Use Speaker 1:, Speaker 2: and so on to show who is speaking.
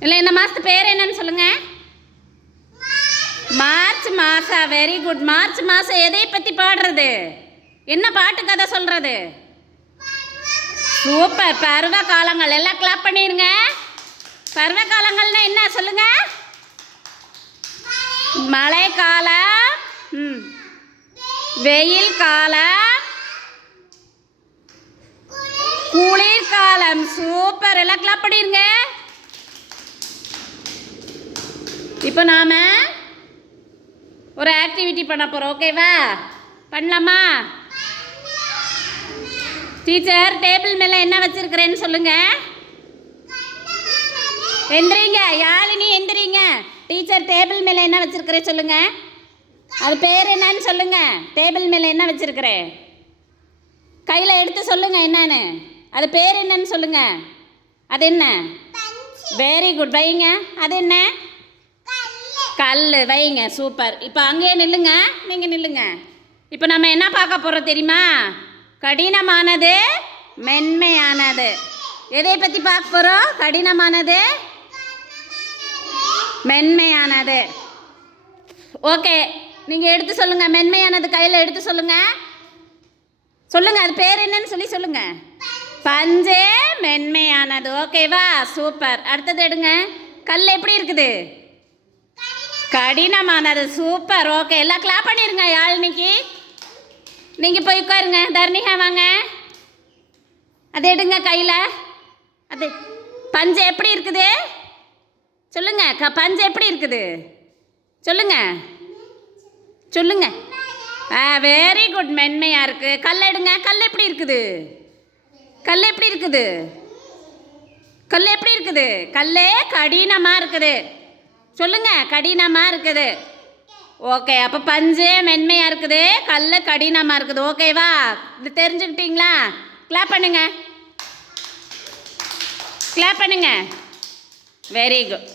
Speaker 1: இல்லை இந்த மாதத்து பேர் என்னன்னு சொல்லுங்க. மார்ச் மாசா வெரி குட் மார்ச் மாதம் எதை பற்றி பாடுறது? என்ன பாட்டு கதை சொல்கிறது சூப்பர். பருவ காலங்கள். எல்லாம் கிளாப் பண்ணிருங்க பருவ காலங்கள்னா என்ன? சொல்லுங்க. மழை ம். வெயில் காலம் குளிர்காலம் சூப்பர். எல்லாம் கிளாப் பண்ணிருங்க இப்போ நாம ஒரு ஆக்டிவிட்டி பண்ண போகிறோம் ஓகேவா பண்ணலாமா? டீச்சர் டேபிள் மேலே என்ன வச்சிருக்கிறேன்னு சொல்லுங்க. எந்திரிங்க யாழினி எந்திரிங்க. டீச்சர் டேபிள் மேலே என்ன வச்சிருக்கிறேன் சொல்லுங்க. அது பேர் என்னன்னு சொல்லுங்க. டேபிள் மேலே என்ன வச்சிருக்கிறேன்? கையில் எடுத்து சொல்லுங்க என்னன்னு. அது பேர் என்னன்னு சொல்லுங்க. அது என்ன? வெரி குட் வைங்க. அது என்ன? கல் வைங்க சூப்பர் இப்போ அங்கேயே நில்லுங்க நீங்கள் நில்லுங்க. இப்போ நம்ம என்ன பார்க்க போகிறோம் தெரியுமா? கடினமானது மென்மையானது. எதை பற்றி பார்க்க போகிறோம் கடினமானது மென்மையானது. ஓகே நீங்கள் எடுத்து சொல்லுங்கள் மென்மையானது கையில் எடுத்து சொல்லுங்கள் சொல்லுங்கள் அது பேர் என்னன்னு சொல்லி சொல்லுங்கள் பஞ்சே மென்மையானது. ஓகேவா? சூப்பர் அடுத்தது எடுங்க. கல் எப்படி இருக்குது? கடினமானது சூப்பர் ஓகே எல்லாம் கிளாப் யாழ் யாழ்னிக்கு நீங்கள் போய் உட்காருங்க. தர்ணிகா வாங்க. அது எடுங்க கையில். அது பஞ்சு எப்படி இருக்குது? சொல்லுங்க க பஞ்சு எப்படி இருக்குது? சொல்லுங்க. சொல்லுங்க. ஆ வெரி குட் மென்மையாக இருக்குது கல் எடுங்க. கல் எப்படி இருக்குது? கல் எப்படி இருக்குது? கல் எப்படி இருக்குது? கல்லே கடினமாக இருக்குது. சொல்லுங்க கடினமாக இருக்குது. ஓகே அப்போ பஞ்சு மென்மையாக இருக்குது கல் கடினமாக இருக்குது. ஓகேவா இது தெரிஞ்சுக்கிட்டீங்களா? கிளாப் பண்ணுங்க. கிளாப் பண்ணுங்க. Very good